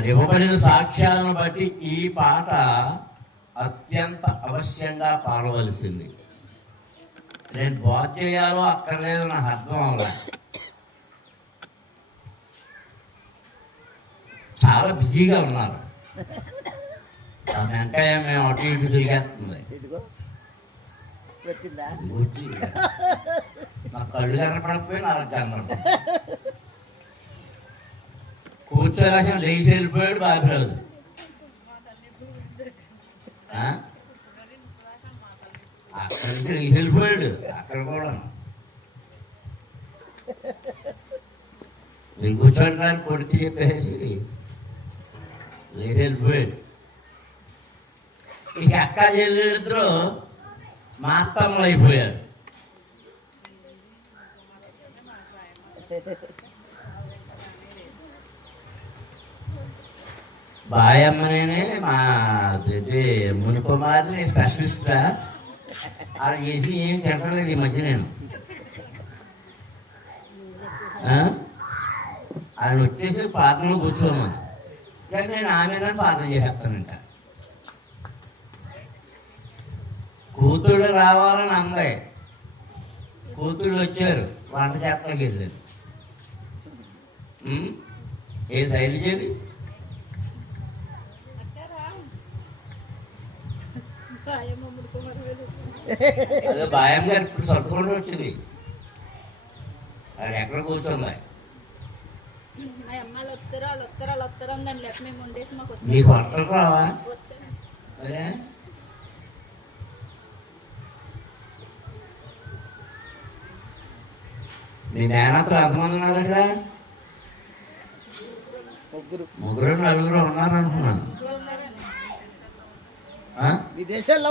మరి ఇవ్వబడిన సాక్ష్యాలను బట్టి ఈ పాట అత్యంత అవశ్యంగా పాడవలసింది. నేను బాగు చేయాలో అక్కర్లేదు నాకు అర్థం అవ్వాలి. చాలా బిజీగా ఉన్నారు. వెంకయ్య మేము అటు ఇటు తిరిగేస్తుంది. వచ్చి నా కళ్ళు కనపడకపోయి నాకు కనపడ కూర్చోలేక లేచి వెళ్ళిపోయాడు బాబురాజు. అక్కడి నుంచి లేచి వెళ్ళిపోయాడు. అక్కడ కూడా నేను కూర్చోడానికి కొడుకు చెప్పేసి లేచి వెళ్ళిపోయాడు. ఇక అక్క చెల్లెలిద్దరూ మాత్తమ్మలు అయిపోయారు. బాయమ్మనే మా మునుకుమారిని స్పెషలిస్టా అలా చేసి ఏం తింటలేదు ఈ మధ్య. నేను ఆయన వచ్చేసి ప్రార్థనలో కూర్చోమని ఇక నేను ఆమెను ప్రార్థన చేసేస్తానంట. కూతుళ్ళు రావాలని అందే. కూతుళ్ళు వచ్చారు, వంట చేతలోకి వెళ్ళారు. ఏ శైలి చేది అదే బాయమ్మ గారు ఇప్పుడు సర్దుకుంటూ వచ్చింది. అది ఎక్కడ కూర్చుంది? మీకు వర్షం రావా? అరే మీ మేనత్తలు ఎంతమంది ఉన్నారు ఇక్కడ? ముగ్గురు నలుగురు ఉన్నారు అనుకున్నాను. విదేశాల్లో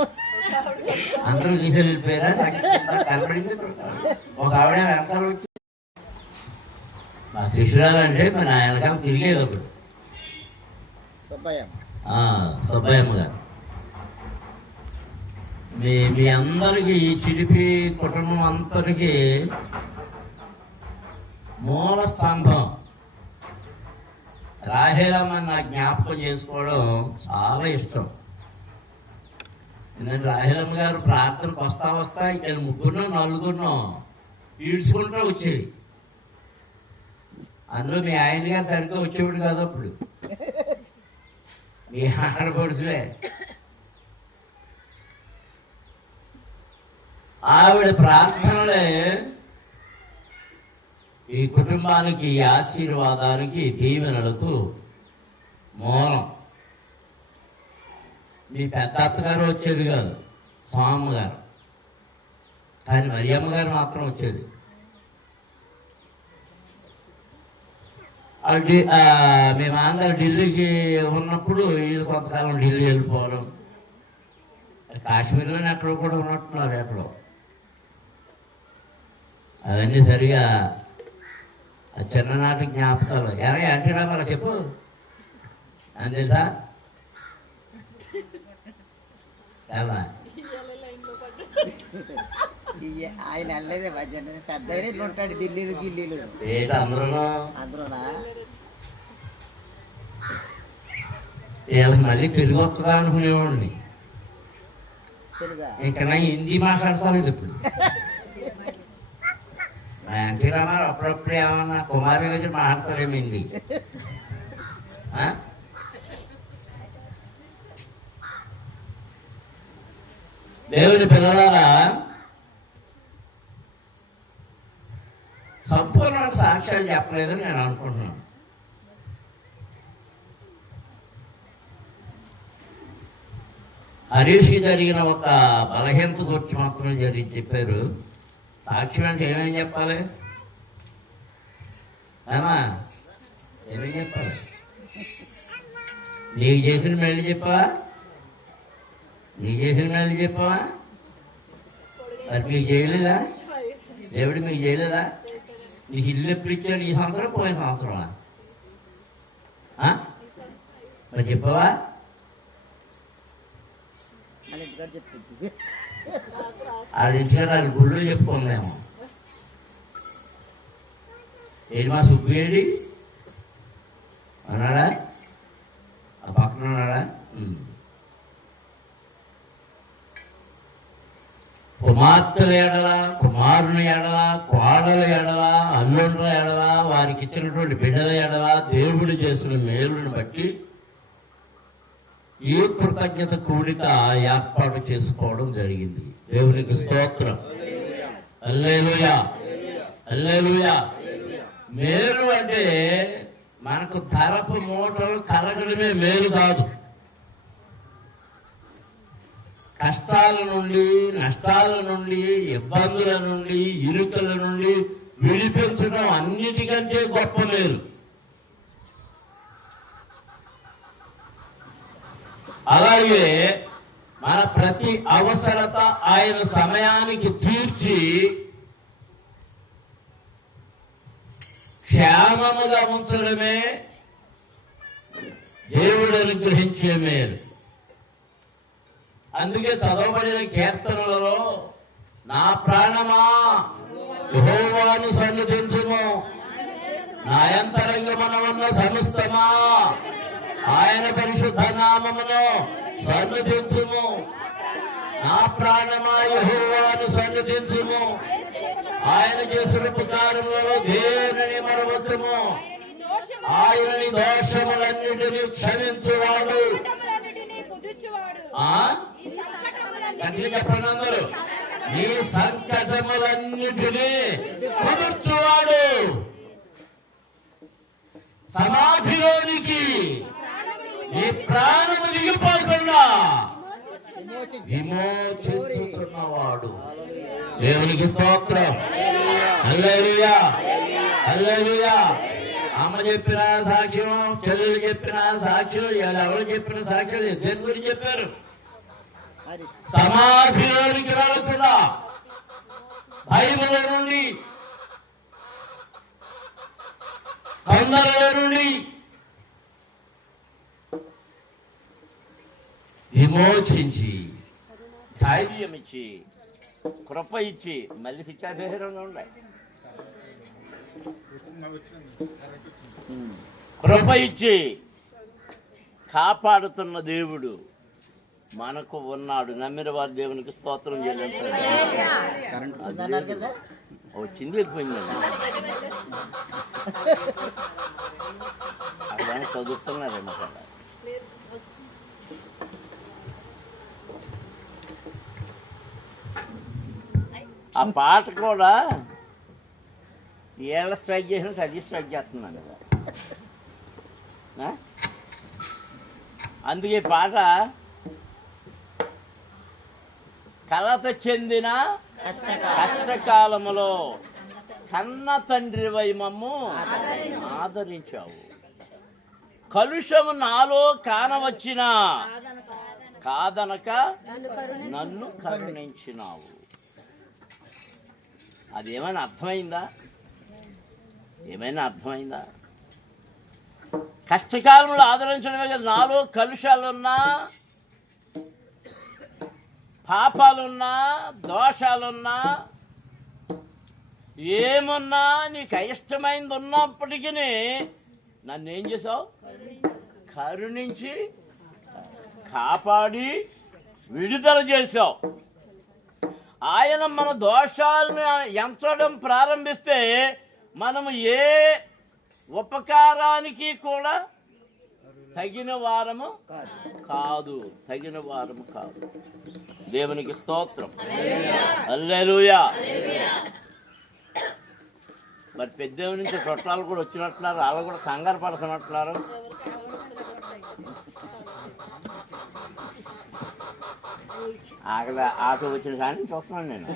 అందరూ తీసేసి వెళ్ళిపోయారా? కనపడింది ఒక ఆవిడ వెనకాల వచ్చి మా శిష్యురాలు అంటే మరి ఆయన వెనకాల తిరిగేది ఒకడు సుబ్బయ్యమ్మ గారు. మీ అందరికీ చిడిపి కుటుంబం అందరికీ మూల స్తంభం రాహేలమ్మని నా జ్ఞాపకం చేసుకోవడం చాలా ఇష్టం. నేను రాహేలమ్మ గారు ప్రార్థనకు వస్తా ఇక్కడ ముగ్గురునో నలుగురునో ఈడ్చుకుంటూ వచ్చేది. అందులో మీ ఆయన గారు సరిగ్గా వచ్చేవాడు కాదు. అప్పుడు మీ ఆడపడుచులే. ఆవిడ ప్రార్థనలే ఈ కుటుంబానికి ఆశీర్వాదానికి దీవెనలకు మూలం. మీ పెద్ద అత్తగారు వచ్చేది కాదు, స్వామి గారు, కానీ మరియమ్మ గారు మాత్రం వచ్చేది. మేము అందరూ ఢిల్లీకి ఉన్నప్పుడు వీళ్ళు కొంతకాలం ఢిల్లీ వెళ్ళిపోవడం, కాశ్మీర్లోనే ఎక్కడ కూడా ఉన్నట్టున్నారు ఎక్కడో. అవన్నీ సరిగా చిన్ననాటి జ్ఞాపకాలు. ఎరా ఎన్టీ రామారావు చెప్పు అంతే సార్. ఆయన వెళ్ళలేదే భజన. పెద్ద ఇట్లా ఉంటాడు ఢిల్లీలు గిల్లీలు. ఏంటి అందరూనా మళ్ళీ తిరిగి వస్తుందా అనుకునేవాడిని. ఇంకా హిందీ మాట్లాడతాను ఇప్పుడు. ఎన్టీ రామారావు అప్పుడప్పుడు ఏమన్నా కుమారి దగ్గర మాట్లాడతారేమో హిందీ. దేవుని పిల్లలారా, సంపూర్ణ సాక్ష్యాలు చెప్పలేదని నేను అనుకుంటున్నాను. హరీష్ జరిగిన ఒక బలహీనత గురించి మాత్రం చెప్పారు. సాక్ష్యం అంటే ఏమేమి చెప్పాలి అమ్మా? ఏమేమి చెప్పాలి? నీకు చేసిన మేలు చెప్పావా? నీకు చేసిన మేలు చెప్పావా? మరి మీకు చేయలేదా? దేవుడు మీకు చేయలేదా? నీకు ఇల్లు ఎప్పుడు ఇచ్చాడు? ఈ సంవత్సరం పోయిన సంవత్సరమా? మరి చెప్పావా? వాళ్ళ ఇంటికి వాళ్ళ గుళ్ళు చెప్పుకుందాము. ఏంటి మా సుబ్బు ఏంటి అన్నాడా? కుమార్తెల ఎడల, కుమారుని ఎడల, కోడల ఎడల, అల్లుండ్ర ఎడల, వారికి ఇచ్చినటువంటి బిడ్డల ఎడల దేవుడు చేసిన మేలుని బట్టి ఈ కృతజ్ఞత కూడిక ఏర్పాటు చేసుకోవడం జరిగింది. దేవునికి స్తోత్రం. హల్లెలూయా, హల్లెలూయా. మేలు అంటే మనకు తరపు మూటలు కలగడమే మేలు కాదు. కష్టాల నుండి, నష్టాల నుండి, ఇబ్బందుల నుండి, ఇరుకల నుండి విడిపించడం అన్నిటికంటే గొప్ప మేలు. అలాగే మన ప్రతి అవసరత ఆయన సమయానికి తీర్చి క్షేమముగా ఉంచడమే దేవుడు అనుగ్రహించే మేలు. అందుకే చదవబడిన కీర్తనలలో నా ప్రాణమా యెహోవాను సన్నుతించుము, నా యంతరంగమున సమస్తమా ఆయన పరిశుద్ధ నామమును సన్నుతించుము. నా ప్రాణమా యెహోవాను సన్నుతించుము, ఆయన చేసిన ఉపకారములలో దేనిని మరవద్దుము. ఆయనని దోషములన్నిటినీ క్షమించువాడు. చెప్పండి అందరూ, నీ సంకటములన్నిటినీ కుదుర్చువాడు. సమాధిలోనికి నీ ప్రాణము దిగిపోకుండా విమోచించుచున్నవాడు. దేవునికి స్తోత్రం. హల్లెలూయా, హల్లెలూయా. అమ్మ చెప్పిన సాక్ష్యం, చెల్లెలు చెప్పిన సాక్ష్యం, ఎవరు చెప్పిన సాక్ష్యం దేని గురించి చెప్పారు? సమాధిలోనికి వెళ్ళకుండా, భయముల నుండి, తొందరల నుండి విమోచించి, ధైర్యం ఇచ్చి, కృప ఇచ్చి, మళ్ళీ శిక్షాభిహరంగా ఉండాలి. కృప ఇచ్చి కాపాడుతున్న దేవుడు మనకు ఉన్నాడు. నమ్మిన వారు దేవునికి స్తోత్రం చెల్లించండి. వచ్చింది వెళ్ళిపోయిందండి. అక్కడ చదువుతున్నారండి. అక్కడ ఆ పాట కూడా ఏళ్ళ స్ట్రైక్ చేసినట్టు అది స్ట్రైక్ చేస్తున్నాను. అందుకే పాట కలత చెందిన కష్టకాలములో కన్న తండ్రి వై మమ్ము ఆదరించావు, కలుషము నాలో కానవచ్చిన కాదనక నన్ను కరుణించినావు. అది ఏమైనా అర్థమైందా? ఏమైనా అర్థమైందా? కష్టకాలంలో ఆదరించడమే కదా. నాలో కలుషాలున్నా, పాపాలున్నా, దోషాలున్నా, ఏమున్నా నీకు అయిష్టమైంది ఉన్నప్పటికీ నన్ను ఏం చేసావు? కరుణించి కాపాడి విడుదల చేసావు. ఆయన మన దోషాలను ఎంచడం ప్రారంభిస్తే మనము ఏ ఉపకారానికి కూడా తగిన వారము కాదు, తగిన వారము కాదు. దేవునికి స్తోత్రం. హల్లెలూయా. మరి పెద్దేవి నుంచి చుట్టాలు కూడా వచ్చినట్టున్నారు. వాళ్ళు కూడా కంగారు పడుతున్నట్టున్నారు. అక్కడ ఆటో వచ్చిన కానీ చూస్తున్నాను నేను.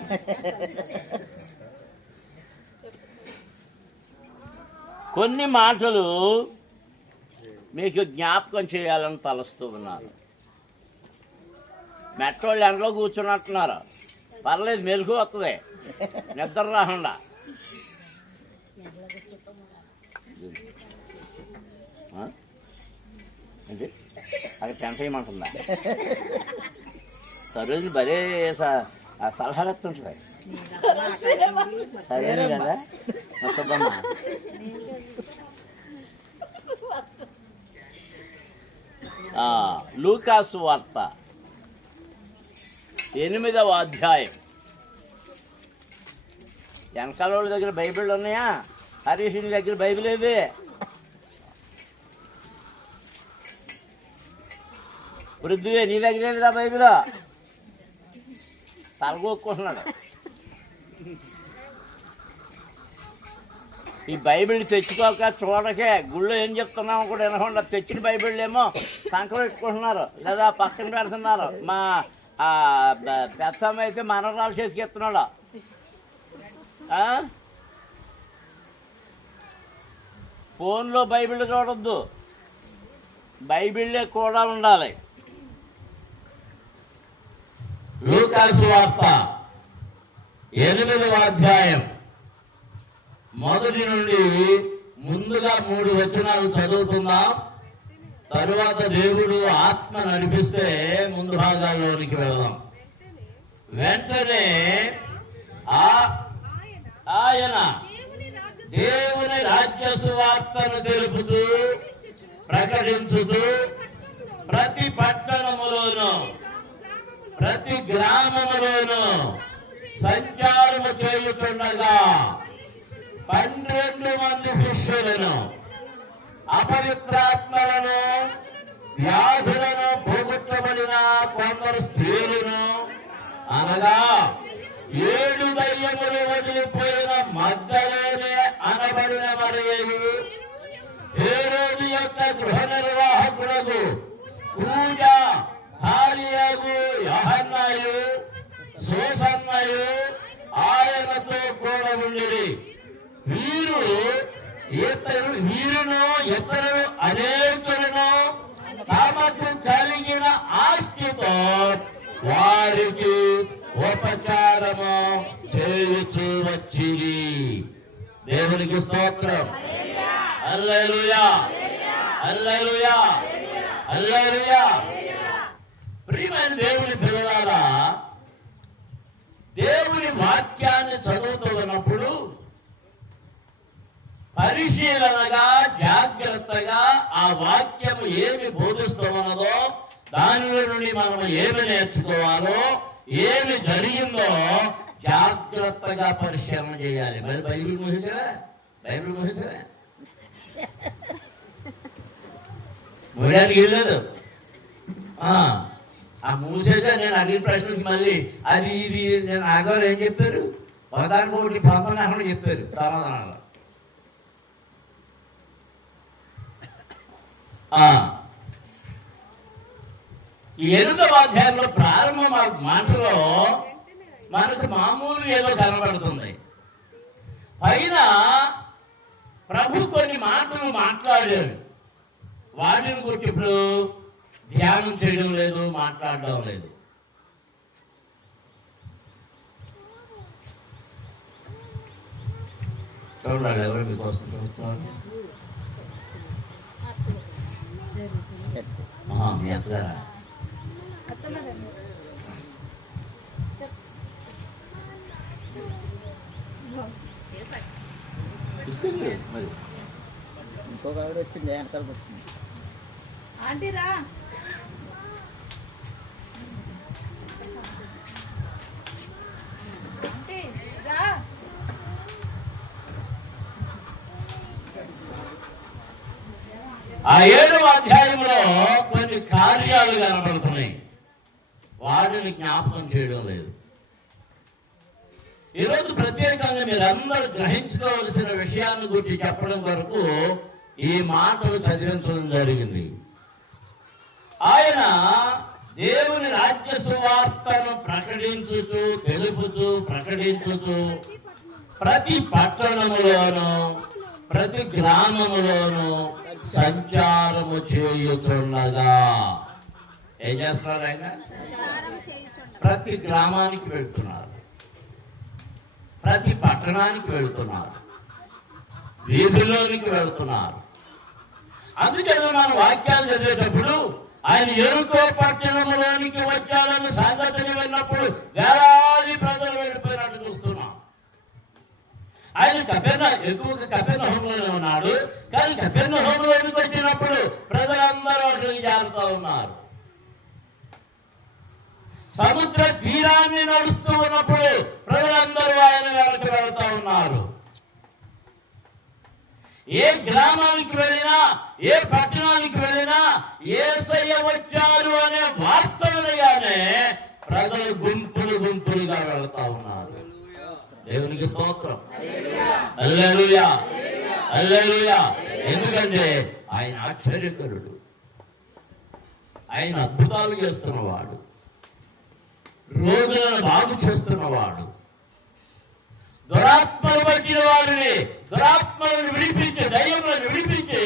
కొన్ని మాటలు మీకు జ్ఞాపకం చేయాలని తలస్తూ ఉన్నారు. మెట్రోళ్ళు ఎండలో కూర్చున్నట్టున్నారు. పర్లేదు, మెలుగు వస్తుంది, నిద్ర రాకుండా. అంటే అక్కడ టెంట్ వేయమంటుందా? సరోజు భలే సలహాలు ఎత్తుంటుంది. సరే కదా సుబ్బమ్మ. లూకాసు వార్త 8వ అధ్యాయం వెనకాల వాళ్ళ దగ్గర బైబిల్ ఉన్నాయా? హరీష్ దగ్గర బైబిల్ ఏది? వృద్ధువే నీ దగ్గర ఏదిరా బైబిల్? తలగొక్కుంటున్నాడు. ఈ బైబిల్ తెచ్చుకోక చూడకే గుళ్ళో ఏం చెప్తున్నామో కూడా వినకుండా తెచ్చిన బైబిల్ ఏమో సంకలు పెట్టుకుంటున్నారు, లేదా పక్కన పెడుతున్నారు. మా పెద్దమ్మ అయితే మనవరాలు చేసుకెత్తున్నాడు. ఫోన్లో బైబిల్ చూడొద్దు, బైబిల్లే కూడా ఉండాలి. లూకాసు వార్త 8వ అధ్యాయం మొదటి నుండి ముందుగా 3 వచనాలు చదువుకుందాం. తరువాత దేవుడు ఆత్మ నడిపిస్తే ముందు భాగాల్లోనికి వెళ్దాం. వెంటనే ఆయన దేవుని రాజ్య సువార్తను తెలుపుతూ ప్రకటించుతూ ప్రతి పట్టణములోను ప్రతి గ్రామములోను సంచారము చేయుచుండగా 12 మంది శిష్యులను అపవిత్రాత్మలను వ్యాధులను పోగొట్టబడిన కొందరు స్త్రీలను అనగా 7 దయ్యములు వదిలిపోయిన మగ్దలేనే అనబడిన మరియు, హేరోదు యొక్క గృహ నిర్వాహకులకు కూజా భార్యకు యోహన్నయు సూసన్నయు ఆయనతో కూడా ఉండిరి. వీరును ఇతరులు అనేకులను తమకు కలిగిన ఆస్తితో వారికి ఉపచారము చేయుచూ వచ్చిరి. దేవునికి స్తోత్రం. హల్లెలూయా, హల్లెలూయా, హల్లెలూయా. ప్రియమైన దేవుని పిల్లలారా, దేవుని వాక్యాన్ని చదువుతూ ఉన్నప్పుడు పరిశీలనగా జాగ్రత్తగా ఆ వాక్యము ఏమి బోధిస్తున్నదో దానిలో నుండి మనం ఏమి నేర్చుకోవాలో, ఏమి జరిగిందో జాగ్రత్తగా పరిశీలన చేయాలి. మరి బైబిల్ మూసేసావా? బైబిల్ మూసేసావా? మూయడానికి వెళ్ళలేదు. ఆ మూసేసా. నేను అడిగిన ప్రశ్నకి మళ్ళీ అది ఇది నేను ఆగవారు ఏం చెప్పారు? ఒకదానికి ఒకటి పొందకుండా చెప్పారు సమాధానాలు. ఈ 8వ అధ్యాయంలో ప్రారంభ మాటలో మనకు మామూలు ఏదో కనబడుతుంది. పైన ప్రభు కొన్ని మాటలు మాట్లాడారు. వాటిని గురించి ఇప్పుడు ధ్యానం చేయడం లేదు, మాట్లాడడం లేదు. చూడాలి ఎవరు మీకోసం చూస్తున్నారు. మీ అత్తగారా? ఇంకొక ఆవిడ వచ్చింది, వెనకాలకు వచ్చింది. ఆంటీరా ఆ 7వ అధ్యాయంలో కొన్ని కార్యాలు కనబడుతున్నాయి. వాటిని జ్ఞాపకం చేయడం లేదు. ఈరోజు ప్రత్యేకంగా మీరందరూ గ్రహించుకోవలసిన విషయాన్ని గురించి చెప్పడం వరకు ఈ మాటలు చదివించడం జరిగింది. ఆయన దేవుని రాజ్య సువార్తను ప్రకటించుచు తెలుపుచు ప్రకటించుచు ప్రతి పట్టణములోను ప్రతి గ్రామములోను సంచారము చేయుచుండగా ఏం చేస్తున్నారు? ఆయన ప్రతి గ్రామానికి వెళ్తున్నారు, ప్రతి పట్టణానికి వెళ్తున్నారు, వీధిలోనికి వెళ్తున్నారు. అందుకని మనం వాక్యాలు చదివేటప్పుడు ఆయన ఎరుకో పట్టణంలోనికి వచ్చారన్న సంగతిని విన్నప్పుడు వేలాది ప్రజలు వెళ్ళిపోయినట్టు చూస్తున్నాం. ఆయన ఎక్కువగా కపెర్నహూములోనే ఉన్నాడు, కానీ కపెర్నహూములోనికి వచ్చినప్పుడు ప్రజలందరూ అక్కడికి చేరుతూ ఉన్నారు. సముద్ర తీరాన్ని నడుస్తూ ఉన్నప్పుడు ప్రజలందరూ ఆయన వెనక వెళ్తా ఉన్నారు. ఏ గ్రామానికి వెళ్ళినా, ఏ పట్టణానికి వెళ్ళినా యేసయ్య వచ్చారు అనే వార్త వినగానే ప్రజలు గుంపులు గుంపులుగా వెళ్తా ఉన్నారు. దేవునికి స్తోత్రం. హల్లెలూయా, హల్లెలూయా. ఎందుకంటే ఆయన ఆశ్చర్యకరుడు, ఆయన అద్భుతాలు చేస్తున్నవాడు, రోగులను బాగు చేస్తున్నవాడు, దురాత్మలు పట్టిన వారిని, దురాత్మలను విడిపించి, దయ్యములను విడిపించి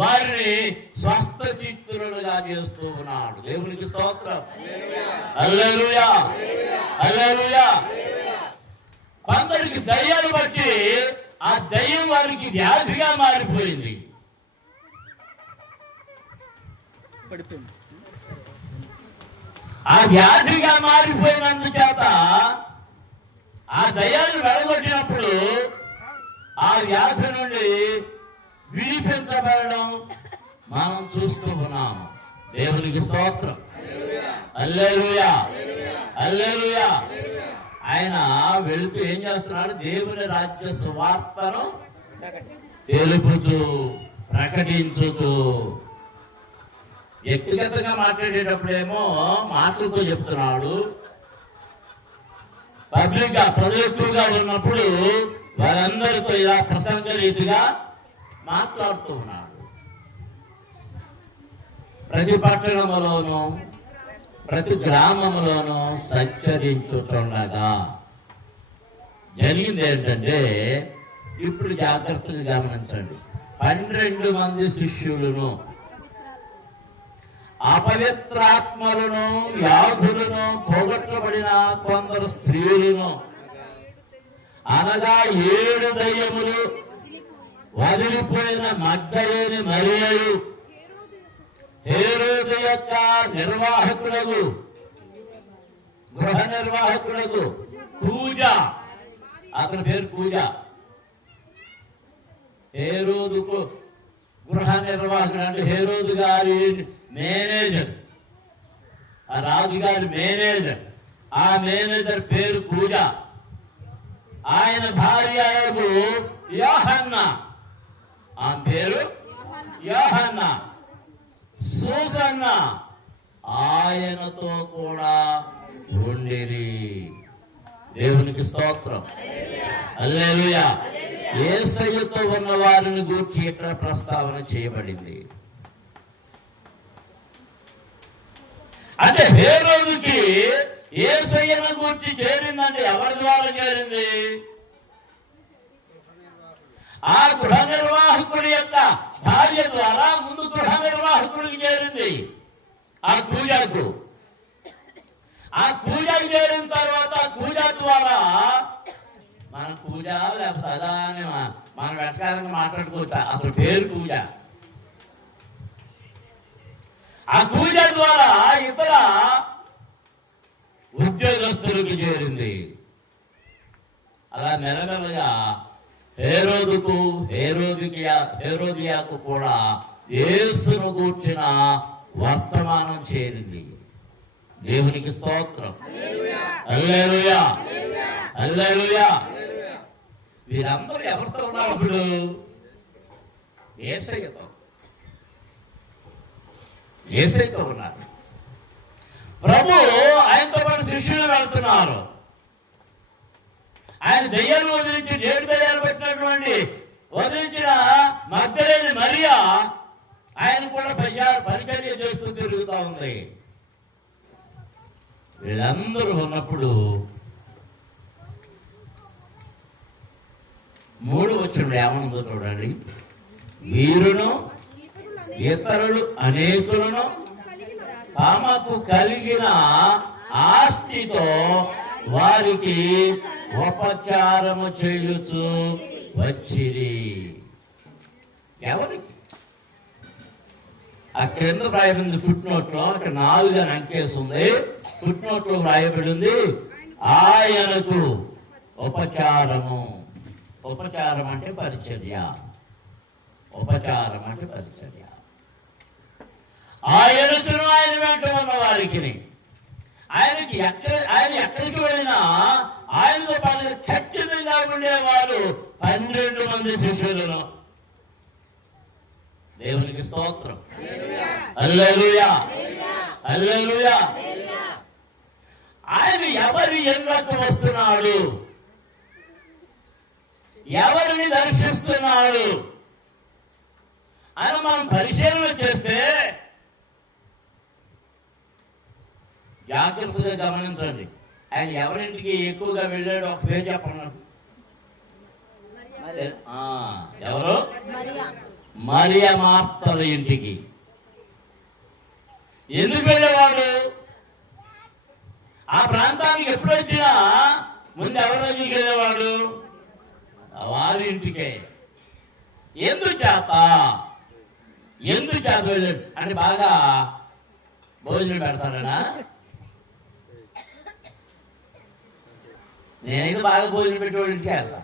వారిని స్వస్థ చిత్తులుగా చేస్తూ ఉన్నాడు. దేవునికి స్తోత్రం. హల్లెలూయా, హల్లెలూయా. కొందరికి దయ్యాలు బట్టి ఆ దయ్యం వారికి వ్యాధిగా మారిపోయింది. ఆ వ్యాధిగా మారిపోయినందుచేత ఆ దయ్యాన్ని వెళ్ళగొట్టినప్పుడు ఆ వ్యాధి నుండి విడిపించబడడం మనం చూస్తూ ఉన్నాము. దేవునికి స్తోత్రం. హల్లెలూయా, హల్లెలూయా. ఆయన వెళుతూ ఏం చేస్తున్నాడు? దేవుని రాజ్య సువార్తను తెలుపుతూ, ప్రకటించుతూ. వ్యక్తిగతంగా మాట్లాడేటప్పుడేమో మాటలతో చెప్తున్నాడు. పబ్లిక్ గా, ప్రజలు ఎక్కువగా ఉన్నప్పుడు వారందరితో ఇలా ప్రసంగ రీతిగా మాట్లాడుతూ ఉన్నాడు. ప్రతి పట్టణములోనూ, ప్రతి గ్రామంలోనూ సంచరించుచుండగా జరిగింది ఏంటంటే, ఇప్పుడు జాగ్రత్తగా గమనించండి. 12 మంది శిష్యులను, అపవిత్రాత్మలను, వ్యాధులను, పోగొట్టబడిన కొందరు స్త్రీలను, అనగా 7 దయ్యములు వదిలిపోయిన మగ్దలేని మరియలు, హేరోదు యొక్క నిర్వాహకులకు, గృహ నిర్వాహకులకు కూజ, అతని పేరు కూజ, హేరోదుకు గృహ నిర్వాహకుడు అంటే హేరోదు గారి మేనేజర్, ఆ రాజుగారి మేనేజర్. ఆ మేనేజర్ పేరు కూజ. ఆయన భార్య యోహన్న, ఆమె పేరు యోహన్న. సూసన్న ఆయనతో కూడా ఉండిరి. దేవునికి స్తోత్రం. హల్లెలూయా. యేసయ్యతో ఉన్న వారిని గూర్చి ఇక్కడ ప్రస్తావన చేయబడింది. అంటే హేరోదుకి యేసయ్యను గూర్చి చేరిందంటే ఎవరి ద్వారా చేరింది? ఆ గృహ నిర్వాహకుడి యొక్క భార్య ద్వారా ముందు గృహ నిర్వాహకుడికి చేరింది, ఆ కూజకు. ఆ కూజకు చేరిన తర్వాత కూజ ద్వారా మన కూజ లేకపోతే అదా అని మనం వెటకారంగా మాట్లాడుకోవచ్చు. అతని పేరు కూజ. ఆ కూజ ద్వారా ఇతర ఉద్యోగస్తులకు చేరింది. అలా మెల్లమెల్లగా హేరోదుకు, హేరోదియాకు కూడా యేసును గూర్చిన వర్తమానం చేరింది. దేవునికి స్తోత్రం. హల్లెలూయా, హల్లెలూయా. వీరందరూ ఎవరితో ఉన్నారు ఇప్పుడు? యేసయ్యతో, యేసయ్యతో ఉన్నారు. ప్రభు ఆయనతో పాటు శిష్యులు వెళ్తున్నారు. ఆయన దయ్యాలు వదిలించి, 7 దయ్యాలు పెట్టినటువంటి వదిలించిన మగ్దలేని మరియా ఆయన కూడా పరిచర్య చేస్తూ తిరుగుతూ ఉంది. వీళ్ళందరూ ఉన్నప్పుడు 3 వచనం ఏమనుందో చూడండి. వీరును ఇతరులు అనేకులను తమకు కలిగిన ఆస్తితో వారికి ఉపచారము చేయుచు వచ్చిరి. ఎవరికి? ఆ క్రింద వ్రాయబడింది ఫుట్ నోట్ లో, అక్కడ 4 అని అంకేసి ఉంది. ఫుట్ నోట్ లో వ్రాయబడింది ఆయనకు ఉపచారము. ఉపచారం అంటే పరిచర్య. ఉపచారం అంటే పరిచర్య. ఆయనకును ఆయన వెంట ఉన్న వారికి, ఆయన ఎక్కడికి వెళ్ళినా ఆయనతో పాటు ఖచ్చితంగా ఉండేవారు 12 మంది శిష్యులను. దేవునికి స్తోత్రం. హల్లెలూయా, హల్లెలూయా. ఆయన ఎవరి ఎన్నకు వస్తున్నాడు, ఎవరిని దర్శిస్తున్నాడు అని మనం పరిశీలన చేస్తే జాగ్రత్తగా గమనించండి. ఆయన ఎవరింటికి ఎక్కువగా వెళ్ళాడు ఒక పేరు చెప్పండి. ఎవరు? మరియ మార్తల ఇంటికి. ఎందుకు వెళ్ళేవాడు? ఆ ప్రాంతానికి ఎప్పుడు వచ్చినా ముందు ఎవరి దగ్గరికి వెళ్ళేవాడు? వారి ఇంటికే. ఎందుచేత వెళ్ళాడు అంటే బాగా భోజనం పెడతాడనా? నేనైతే బాగా భోజనం పెట్టేవాడు ఇంటికి వెళ్తా.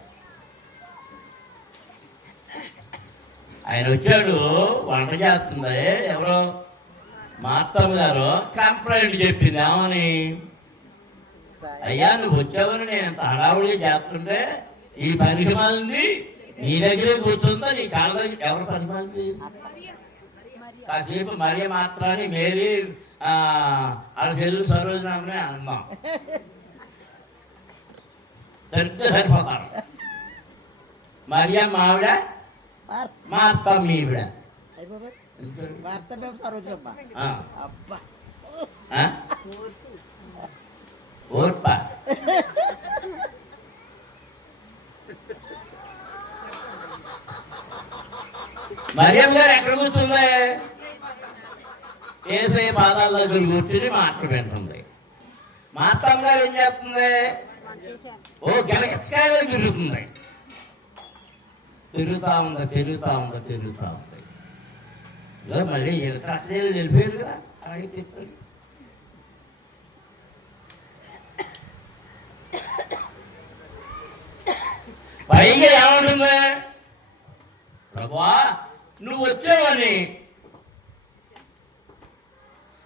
ఆయన వచ్చాడు, వంట చేస్తుంది ఎవరో మార్తమ్మ గారు కంప్లైంట్ చెప్పింది. ఏమని? అయ్యా నువ్వు వచ్చావని నేను ఎంత హడావుడిగా చేస్తుంటే ఈ పరిమాలింది నీ దగ్గరే కూర్చుందా, నీ కాళ్ళ దగ్గర ఎవరు పరిమాలింది? కాసేపు మరియ మాత్రాన్ని మేరీ వాళ్ళ చెల్లు సరోజనామని అందాం, సరిగ్గా సరిపోతారు. మరియ మావిడ, మార్తమ్మ ఈవిడ. ఓర్ప మరియం గారు ఎక్కడ కూర్చుంది? యేసయ్య పాదాల దగ్గర కూర్చుని మాటలు వింటుంది. మార్తమ్మ గారు ఏం చేస్తుంది? ఓ గెలకచ్చాగా తిరుగుతుంది. తిరుగుతా ఉంది. ఇలా మళ్ళీ అట్లా వెళ్ళిపోయాడు కదా. అలాగే చెప్తాడు. పైగా ఏమంటుంది? ప్రభువా నువ్వు వచ్చావని,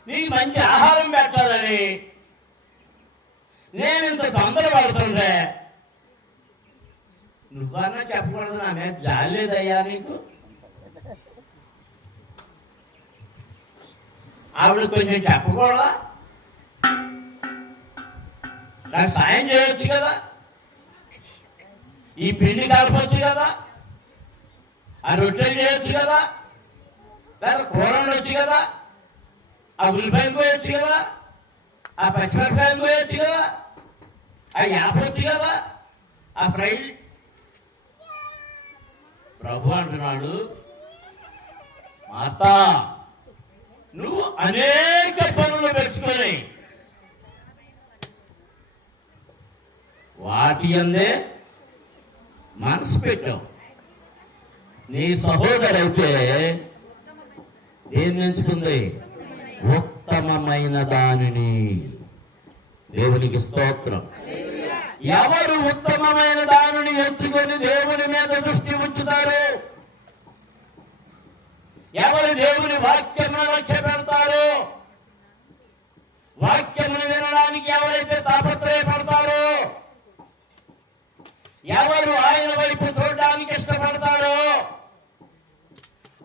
నీకు మంచి ఆహారం పెట్టాలని నేను ఇంత తొందరపడుతుండే నువ్వన్నా చెప్పకూడదు, నా మీద జాలేదయ్యా నీకు? ఆవిడ కొంచెం చెప్పకూడదా? నాకు సాయం చేయొచ్చు కదా, ఈ పిండి కలపచ్చు కదా, ఆ రొట్టెలు చేయొచ్చు కదా, లేదా కూరలు వచ్చు కదా, ఆ ఉల్లిపాయలు కోయొచ్చు కదా, ఆ పచ్చిమిరపకాయలు కోయొచ్చు కదా, ఆ యాపొచ్చు కదా, ఆ ఫ్రై. ప్రభు అంటున్నాడు, మార్తా నువ్వు అనేక పనులు పెట్టుకొని వాటి అందే మనసు పెట్టావు. నీ సహోదరైతే దేన్ని ఎంచుకుంది? ఉత్తమమైన దానిని. దేవునికి స్తోత్రం. ఎవరు ఉత్తమమైన దానిని ఎంచుకొని దేవుని మీద దృష్టి ఉంచుతారు, ఎవరు దేవుని వాక్యమును లక్ష్య పెడతారు, వాక్యమును వినడానికి ఎవరైతే తాపత్రయపడతారో, ఎవరు ఆయన వైపు చూడడానికి ఇష్టపడతారో,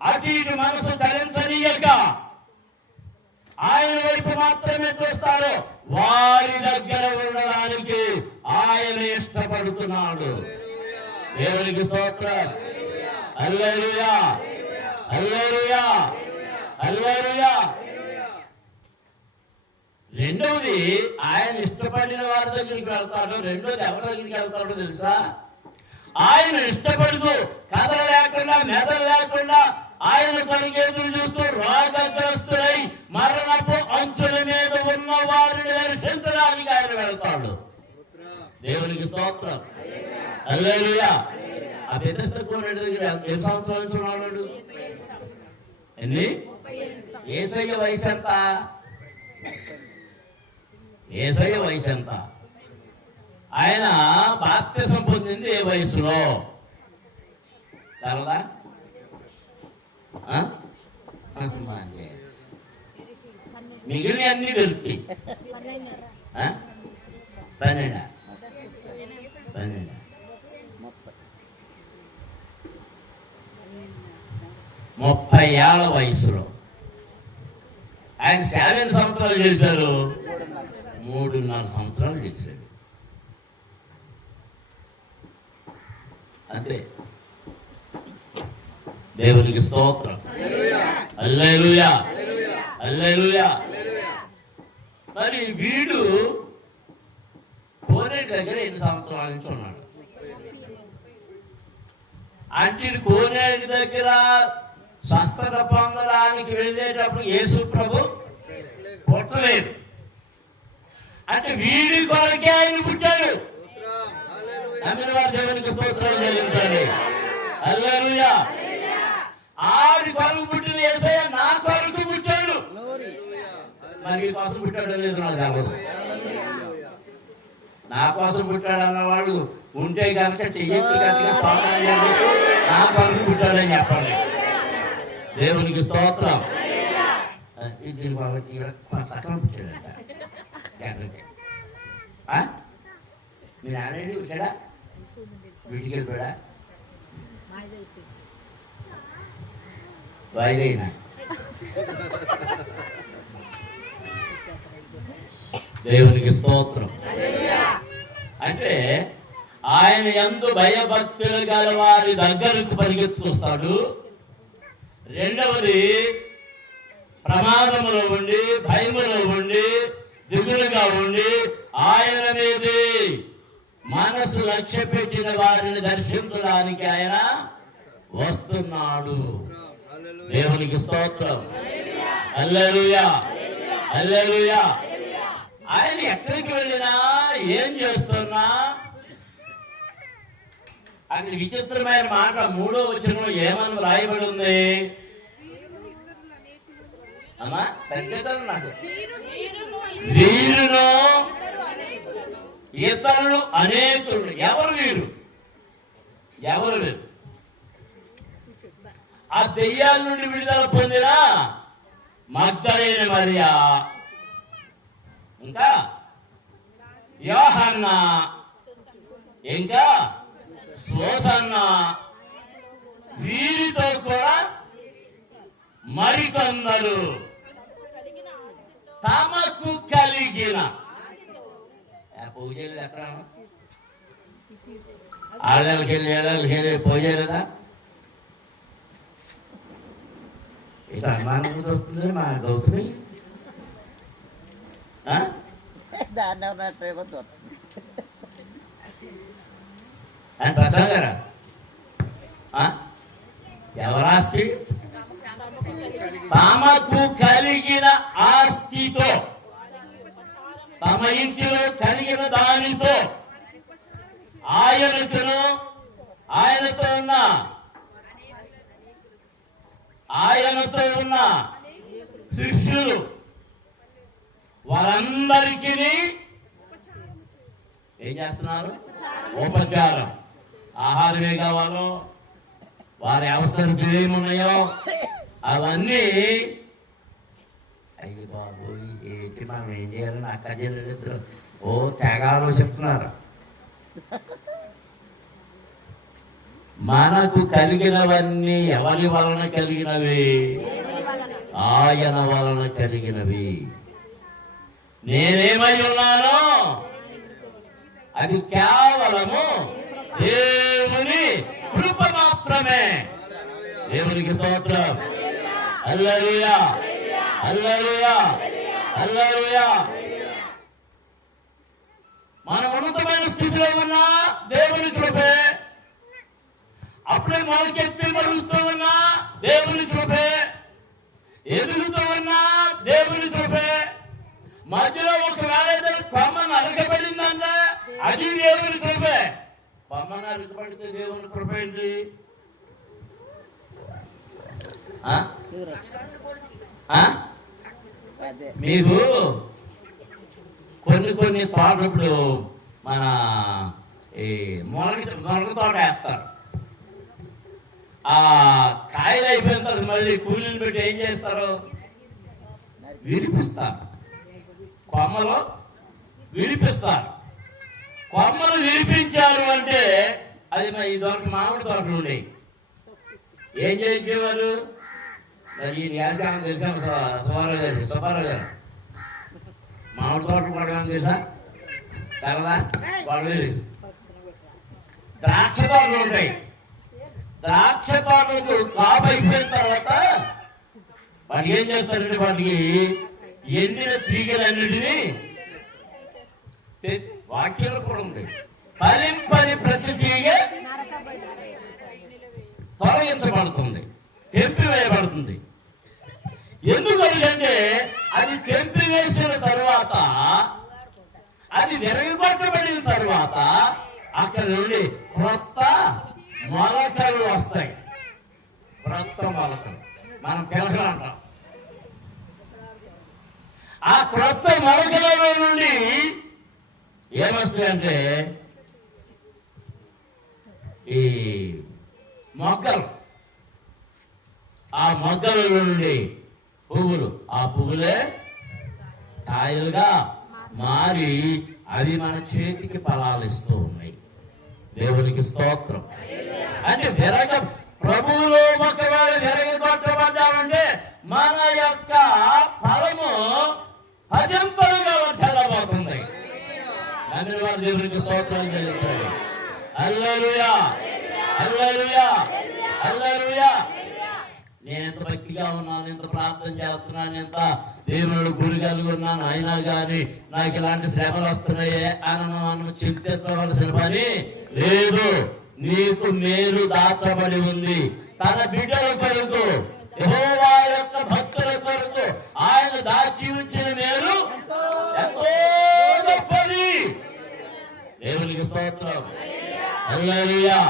అటు ఇటు మనసు ధరించనీయక ఆయన వైపు మాత్రమే చూస్తారో వారి దగ్గర ఉండడానికి ఆయన ఇష్టపడుతున్నాడు. దేవునికి స్తోత్రం. హల్లెలూయా, హల్లెలూయా, హల్లెలూయా. రెండవది ఆయన ఇష్టపడిన వారి దగ్గరికి వెళ్తాడు. రెండోది ఎవరి దగ్గరికి వెళ్తాడో తెలుసా? ఆయన ఇష్టపడుతూ కథలు లేకుండా మెదలు లేకుండా ఆయన కొరకు ఎదురు చూస్తూ రోగగ్రస్తులై మరణపు అంచుల మీద ఉన్న వారిని దర్శించడానికి ఆయన వెళ్తాడు. దేవునికి స్తోత్రం. హల్లెలూయా. ఆ బెతెస్దా కోనేటి దగ్గర ఎన్ని సంవత్సరాల నుంచి ఉన్నాడు? ఎన్ని? యేసయ్య వయసు ఎంత? యేసయ్య వయసు ఎంత? ఆయన బాప్తిసం పొందింది ఏ వయసులో? సరదా మిగిలిన అన్ని తెలుస్తాయి. 12 30 ఏళ్ల వయసులో ఆయన సేవ ఎన్ని సంవత్సరాలు చేశారు? 3.5 సంవత్సరాలు చేశాడు అంతే. దేవునికి స్తోత్రం. హల్లెలూయా, హల్లెలూయా. మరి వీడు కోనేటి దగ్గర ఎన్ని సంవత్సరాల నుంచి ఉన్నాడు అంటే కోనేటి దగ్గర స్వస్థత పొందడానికి వెళ్ళేటప్పుడు యేసు ప్రభు పుట్టలేదు అంటే వీడి కొరకే ఆయన పుట్టాడు. నమ్మిన వారు దేవునికి స్తోత్రం చెల్లించండి. హల్లెలూయా. ఆడి కొరకు పుట్టిన యేసయ్య నా కొరకు పుట్టాడు. మరి ఈ కోసం పుట్టాడో లేదు నాకు తెలియదు. నా కోసం పుట్టాడు అన్నవాళ్ళు ఉంటే కనుక చెయ్యొచ్చు గట్టిగా స్తోత్రం చేయండి. నా కొరకు పుట్టాడని చెప్పండి. దేవునికి స్తోత్రం. దీని కాబట్టి సకలం పుట్టాడంట. మీరు ఆల్రెడీ వచ్చాడా? వీటికి వెళ్ళిపోయాడా? వాయిదైనా దేవునికి స్తోత్రం. అంటే ఆయన యందు భయభక్తులు గల వారి దగ్గరకు పరిగెత్తుకొస్తాడు. రెండవది ప్రమాదములో ఉండి భయములో ఉండి దిగులుగా ఉండి ఆయన మీదే మనసు లక్ష్య పెట్టిన వారిని దర్శించడానికి ఆయన వస్తున్నాడు. దేవునికి స్తోత్రం. హల్లెలూయా, హల్లెలూయా. ఆయన ఎక్కడికి వెళ్ళినా ఏం చేస్తున్నా అక్కడ విచిత్రమైన మాట 3వ వచనం ఏమని రాయబడి ఉంది అమ్మా? నాకు వీరును ఇతరులు అనేకులు. ఎవరు వీరు? ఎవరు వీరు? ఆ దెయ్యాల నుండి విడుదల పొందిన మగ్దలేని మరియా, ఇంకా యోహన్న, ఇంకా సోసన్న, వీరితో కూడా మరికొందరు తమకు కలిగిన పూజలు ఎక్కడ ఆళ్ళకి వెళ్ళి పూజ లేదా? ఇక అనుమానం వస్తుంది మా గౌతమి. అని ప్రసాద్ గారా ఎవరాస్తి? తమకు కలిగిన ఆస్తితో, తమ ఇంటిలో కలిగిన దానితో ఆయనతో ఉన్న శిష్యులు వారందరికీ ఏం చేస్తున్నారు? ఉపచారం. ఆహారమే కావాలో, వారి అవసరం ఏమున్నాయో అవన్నీ. అయ్యి బాబు ఏంటి మనం ఏం చేయాలని అక్క చెల్లెలిద్దరు తెగాలో చెప్తున్నారు. మనకు కలిగినవన్నీ ఎవరి వలన కలిగినవి? ఆయన వలన కలిగినవి. నేనేమై ఉన్నానో అది కేవలము దేవుని కృప మాత్రమే. దేవునికి స్తోత్రం. హల్లెలూయా, హల్లెలూయా, హల్లెలూయా. మన ఉన్నతమైన స్థితిలో ఉన్నా దేవుని కృపే. అప్పుడే మొలకెత్తి మరుగుతూ ఉన్నా దేవుని కృపే. ఎదుగుతూ ఉన్నా దేవుని కృపే. మధ్యలో ఒకవేళ కొమ్మ నరకబడిందంటే అది దేవుని కృపే. కొమ్మ నరకబడితే దేవుని కృప ఏంటి? మీకు కొన్ని తోటలు ఇప్పుడు మన ఈ మొలక తోట వేస్తారు. ఆ కాయలు అయిపోయిన తర్వాత మళ్ళీ కూలీని పెట్టి ఏం చేస్తారు? విడిపిస్తారు. కొమ్మలో విడిపిస్తారు. కొమ్మలు విరిపించారు అంటే అది మరి ఇదివరకు మామిడి తోటలు ఉండేవి. ఏం చేయించేవారు? మరి ఈ న్యాయస్థానం తెలిసాము సుబ్బారావు గారు మామిడి తోటలు పడమని తెలుసా కదా? పడలేదు. ద్రాక్ష తోటలు ఉంటాయి. ద్రాక్ష తోటలకు కాపు అయిపోయిన తర్వాత వాటికి ఏం చేస్తారంటే వాటికి ఎండిన తీగలన్నిటినీ వాక్యంలో కూడా ఉంది, ఫలింపని ప్రతి తీగ తొలగించబడుతుంది, తెంపివేయబడుతుంది. ఎందుకంటే అది తెంపివేసిన తరువాత, అది విరగొట్టబడిన తరువాత అక్కడ నుండి క్రొత్త మొలకలు వస్తాయి. క్రొత్త మొలకలు మనం పిలకలు అంటాం. ఆ క్రొత్త మొలకలలో నుండి ఏమొస్తాయంటే ఈ మొగ్గలు. ఆ మొగ్గల నుండి పువ్వులు, ఆ పువ్వులే కాయలుగా మారి అవి మన చేతికి ఫలాలు ఇస్తూ ఉన్నాయి. దేవునికి స్తోత్రం. అంటే ప్రభువులో ఒకవేళ విరగొట్టబడ్డామంటే మన యొక్క ఫలము పదింతలుగా వర్ధిల్లబోతుంది. నమ్మిన వారు దేవునికి స్తోత్రాలు చెల్లించాలి. హల్లెలూయా, హల్లెలూయా, హల్లెలూయా. నేను ఎంత భక్తిగా ఉన్నాను, ఎంత ప్రార్థన చేస్తున్నాను, ఎంత దేవుడు గురి కలిగి ఉన్నాను, అయినా కానీ నాకు ఇలాంటి శ్రమలు వస్తున్నాయే అని మనం చింతించవలసిన పని లేదు. నీకు మేలు దాచబడి ఉంది. తన బిడ్డల కొరకు, యెహోవా యొక్క భక్తుల కొరకు ఆయన దాచి ఉంచిన మేలు ఎంతో గొప్పది. దేవునికి స్తోత్రం. హల్లెలూయా,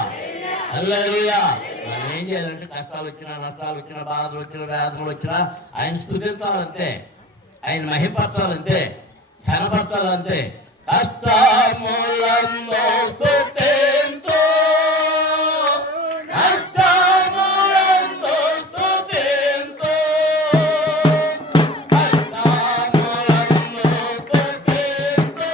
హల్లెలూయా. మనం ఏం చేయాలంటే కష్టాలు వచ్చినా, నష్టాలు వచ్చినా, బాధలు వచ్చినా, వేదనలు వచ్చినా ఆయన స్తుతించాలంతే, ఆయన మహిమపరచాలంతే, ఘనపరచాలంతే. కష్టములందో స్తుతించు, కష్టములందో స్తుతించు, కష్టములందో స్తుతించు.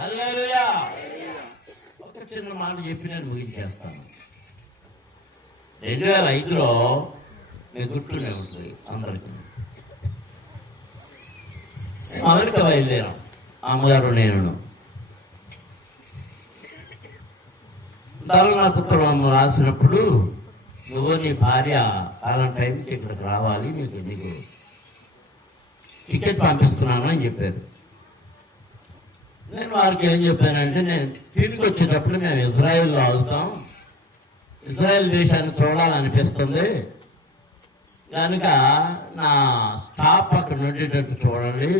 హల్లెలూయా. ఒక చిన్న మాట చెప్పి నేను ముగించేస్తాను. 2005లో నేను గుర్తునే ఉంటుంది అందరికీ. అమెరికా బయలుదేరాం, అమ్మగారు నేను. దానిలో నాకు ఉత్తరం రాసినప్పుడు, నువ్వు నీ భార్య అలాంటి టైంకి ఇక్కడికి రావాలి, నీకు టికెట్ పంపిస్తున్నాను అని చెప్పారు. నేను వారికి ఏం చెప్పానంటే, నేను తిరిగి వచ్చేటప్పుడు మేము ఇజ్రాయెల్లో ఆగుతాం, ఇజ్రాయెల్ దేశాన్ని చూడాలనిపిస్తుంది కనుక నా స్టాప్ అక్కడ ఉండేటట్టు చూడండి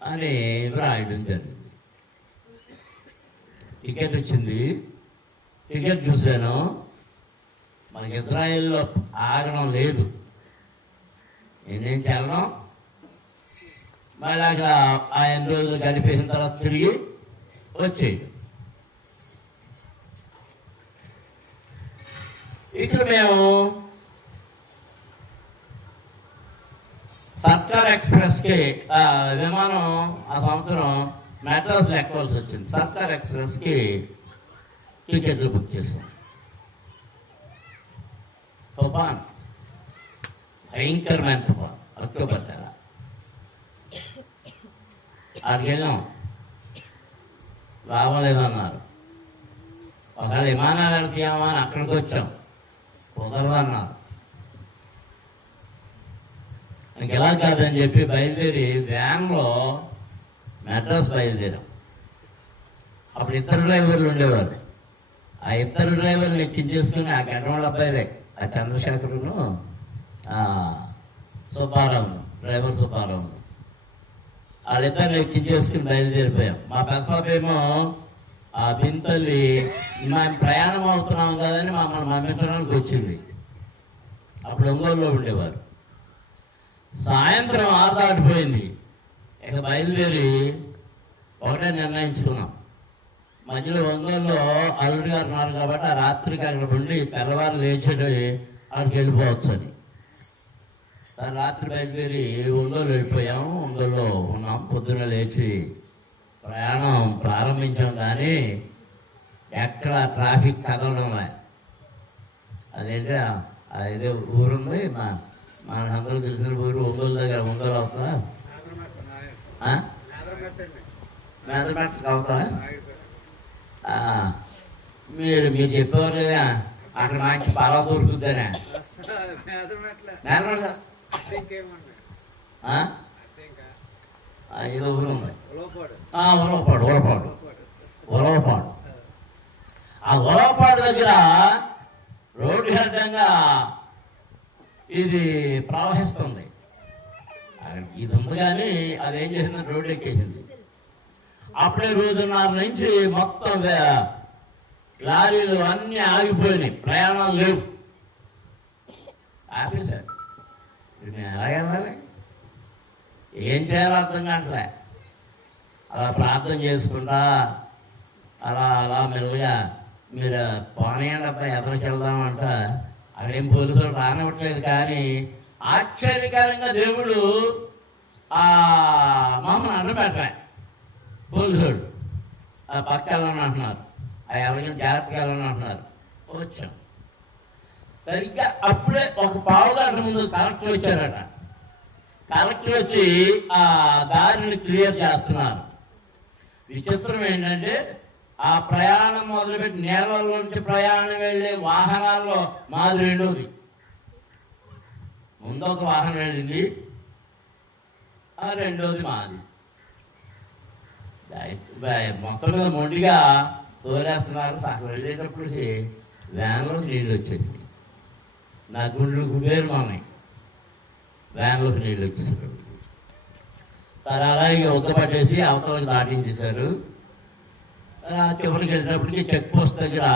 అని రాయడం జరిగింది. టికెట్ వచ్చింది, టికెట్ చూశాను, మనకి ఇజ్రాయెల్లో ఆగడం లేదు, నేనేం చల్లడం. మళ్ళీ అక్కడ ఆ 8 రోజులు గడిపేసిన తర్వాత తిరిగి వచ్చేయడం. ఇక్కడ మేము సర్కార్ ఎక్స్ప్రెస్కి విమానం ఆ సంవత్సరం మెడ్రాస్ ఎక్కవలసి వచ్చింది. సర్కార్ ఎక్స్ప్రెస్కి టికెట్లు బుక్ చేసాం. తుఫాన్, భయంకరమైన తుఫాన్, అక్టోబర్ నెల. అక్కడికి వెళ్ళాం. లాభం లేదన్నారు. ఒకవేళ విమానాలు వెళ్తామా అని అక్కడికి వచ్చాం, కుదరదు అన్నారు. ఇంకెలా కాదని చెప్పి బయలుదేరి వ్యాన్లో మెడ్రాస్ బయలుదేరాం. అప్పుడు ఇద్దరు డ్రైవర్లు ఉండేవారు. ఆ ఇద్దరు డ్రైవర్లు ఎక్కించేసుకుని ఆ గడ్డవాళ్ళ అబ్బాయిలే, ఆ చంద్రశేఖరును సుబ్బారావు, డ్రైవర్ సుబ్బారావు, వాళ్ళిద్దరిని ఎక్కించేసుకుని బయలుదేరిపోయాం. మా పెద్ద పాప ఏమో ఆ బింతల్లి మేము ప్రయాణం అవుతున్నాం కదని మమ్మల్ని పంపించడానికి వచ్చింది. అప్పుడు ఒంగోలులో ఉండేవారు. సాయంత్రం 6 దాటిపోయింది. ఇక బయలుదేరి ఒకటే నిర్ణయించుకున్నాం. మధ్యలో ఒంగోలులో అల్లుడి గారు ఉన్నారు కాబట్టి ఆ రాత్రికి అక్కడ ఉండి తెల్లవారు లేచేటి అక్కడికి వెళ్ళిపోవచ్చు అని. రాత్రి బయలుదేరి ఒంగోలు వెళ్ళిపోయాము. ఒంగోలులో ఉన్నాం. పొద్దున్న లేచి ప్రయాణం ప్రారంభించాం. కానీ ఎక్కడ ట్రాఫిక్ కదలడం లే. అదేంటి అదే ఊరుంది, మనకందరూ తెలిసిన ఊరు ఒంగోలు దగ్గర. ఒంగోలు అవుతా మేదమెట్లకు అవుతా మీరు చెప్పేవారు కదా అక్కడ మంచి పలా దొరుకుతుందనే. ఏదో ఊరు ఉంది, ఉలవపాడు. ఆ ఉలవపాడు దగ్గర రోడ్డు అడ్డంగా ఇది ప్రవహిస్తుంది. ఇది ఉంది కానీ అదేం చేసింది, రోడ్డు ఎక్కేసింది. అప్పుడే 2:30 నుంచి మొత్తం లారీలు అన్నీ ఆగిపోయినాయి, ప్రయాణాలు లేవు. ఆపేశారు. మేము ఎలాగ వెళ్ళాలి, ఏం చేయాలో అర్థం కావట్లే. అలా ప్రార్థన చేసుకుంటా అలా అలా మెల్లగా మీరు పోనీయండి అబ్బాయి ఎదరికి వెళ్దామంట. అక్కడేం పోలీసులు రానివ్వట్లేదు. కానీ ఆశ్చర్యకరంగా దేవుడు మమ్మల్ని అడ్డుపెట్టలే. పోలీసుడు ఆ పక్క వెళ్ళని అంటున్నారు, ఆ ఎవరికైనా జాగ్రత్తగా వెళ్ళని అంటున్నారు. వచ్చాం. సరిగ్గా అప్పుడే ఒక పావుగంట ముందు కలెక్టర్ వచ్చారట. కలెక్టర్ వచ్చి ఆ దారిని క్లియర్ చేస్తున్నారు. విచిత్రం ఏంటంటే ఆ ప్రయాణం మొదలుపెట్టి నేలలోంచి ప్రయాణం వెళ్ళే వాహనాల్లో మాది రెండోది. ముందు ఒక వాహనం వెళ్ళింది, ఆ రెండోది మాది. మొత్తం మీద మొండిగా తోలేస్తున్నారు. సగం వెళ్ళేటప్పటికి వ్యాన్లో నీళ్ళు వచ్చేసింది. నా గుండ్లు గుబేరు ఉన్నాయి, వ్యాన్లోకి నీళ్ళు వచ్చేసారు. సరే అలాగే ఉత్తపట్టేసి అవతలకి దాటించేశారు. చివరికి వెళ్ళినప్పటికీ చెక్ పోస్ట్ దగ్గర